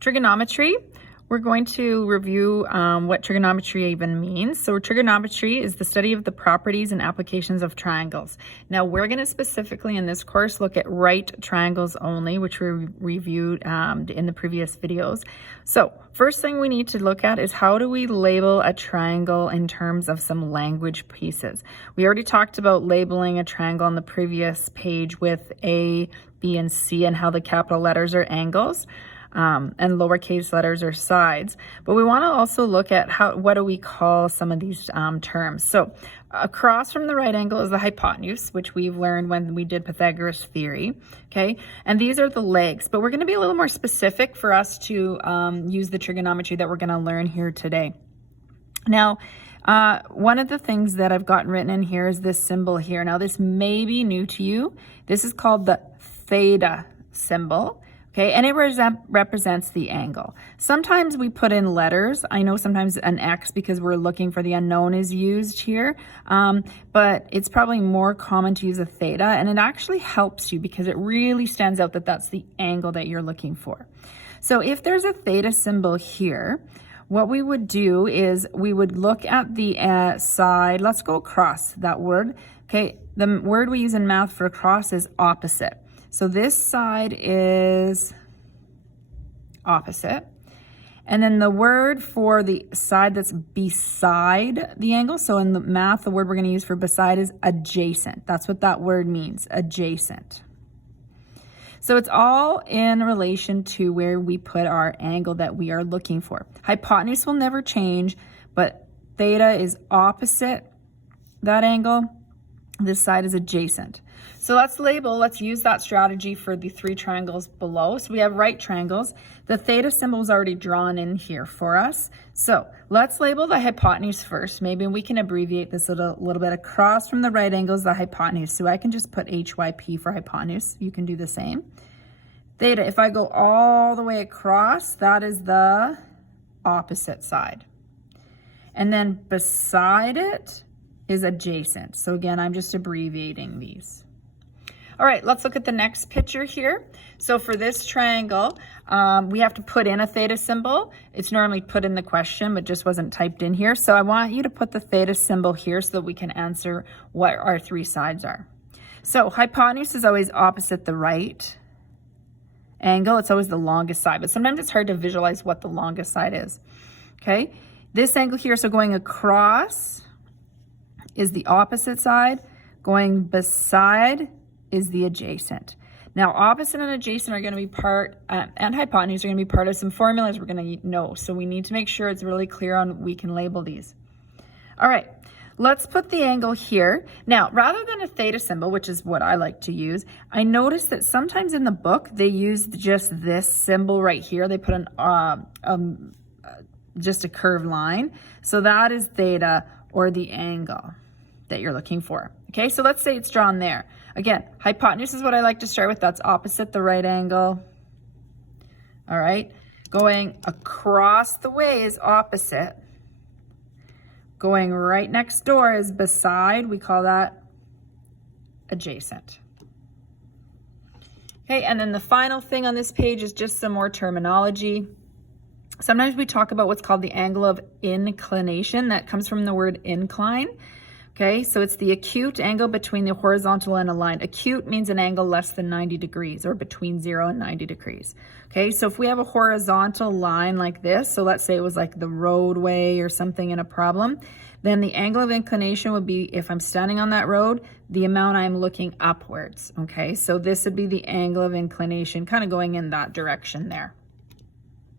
Trigonometry. We're going to review what trigonometry even means. So trigonometry is the study of the properties and applications of triangles. Now we're going to specifically in this course look at right triangles only, which we reviewed in the previous videos. So first thing we need to look at is how do we label a triangle in terms of some language pieces. We already talked about labeling a triangle on the previous page with A, B, and C and how the capital letters are angles. And lowercase letters are sides, but we want to also look at what do we call some of these terms. So across from the right angle is the hypotenuse, which we've learned when we did Pythagoras theory, okay? And these are the legs, but we're going to be a little more specific for us to use the trigonometry that we're going to learn here today. Now, one of the things that I've gotten written in here is this symbol here. Now, this may be new to you. This is called the theta symbol. Okay, and it represents the angle. Sometimes we put in letters. I know sometimes an X because we're looking for the unknown is used here, but it's probably more common to use a theta, and it actually helps you because it really stands out that that's the angle that you're looking for. So if there's a theta symbol here, what we would do is we would look at the side. Let's go across that word. Okay, the word we use in math for across is opposite. So this side is opposite. And then the word for the side that's beside the angle, so in the math, the word we're going to use for beside is adjacent. That's what that word means, adjacent. So it's all in relation to where we put our angle that we are looking for. Hypotenuse will never change, but theta is opposite that angle. This side is adjacent. So let's use that strategy for the three triangles below. So we have right triangles. The theta symbol is already drawn in here for us. So let's label the hypotenuse first. Maybe we can abbreviate this a little bit. Across from the right angle is the hypotenuse. So I can just put HYP for hypotenuse. You can do the same. Theta, if I go all the way across, that is the opposite side. And then beside it is adjacent. So again, I'm just abbreviating these. All right, let's look at the next picture here. So for this triangle, we have to put in a theta symbol. It's normally put in the question, but just wasn't typed in here. So I want you to put the theta symbol here so that we can answer what our three sides are. So hypotenuse is always opposite the right angle. It's always the longest side, but sometimes it's hard to visualize what the longest side is. Okay, this angle here, so going across is the opposite side, going beside is the adjacent. Now, opposite and adjacent are going to be and hypotenuse are going to be part of some formulas we're going to know. So we need to make sure it's really clear on we can label these. All right, let's put the angle here. Now, rather than a theta symbol, which is what I like to use, I noticed that sometimes in the book they use just this symbol right here. They put just a curved line. So that is theta, or the angle that you're looking for. Okay, so let's say it's drawn there. Again, hypotenuse is what I like to start with. That's opposite the right angle. All right, going across the way is opposite. Going right next door is beside. We call that adjacent. Okay, and then the final thing on this page is just some more terminology. Sometimes we talk about what's called the angle of inclination. That comes from the word incline. Okay, so it's the acute angle between the horizontal and a line. Acute means an angle less than 90 degrees or between 0 and 90 degrees. Okay, so if we have a horizontal line like this, so let's say it was like the roadway or something in a problem, then the angle of inclination would be, if I'm standing on that road, the amount I'm looking upwards. Okay, so this would be the angle of inclination, kind of going in that direction there.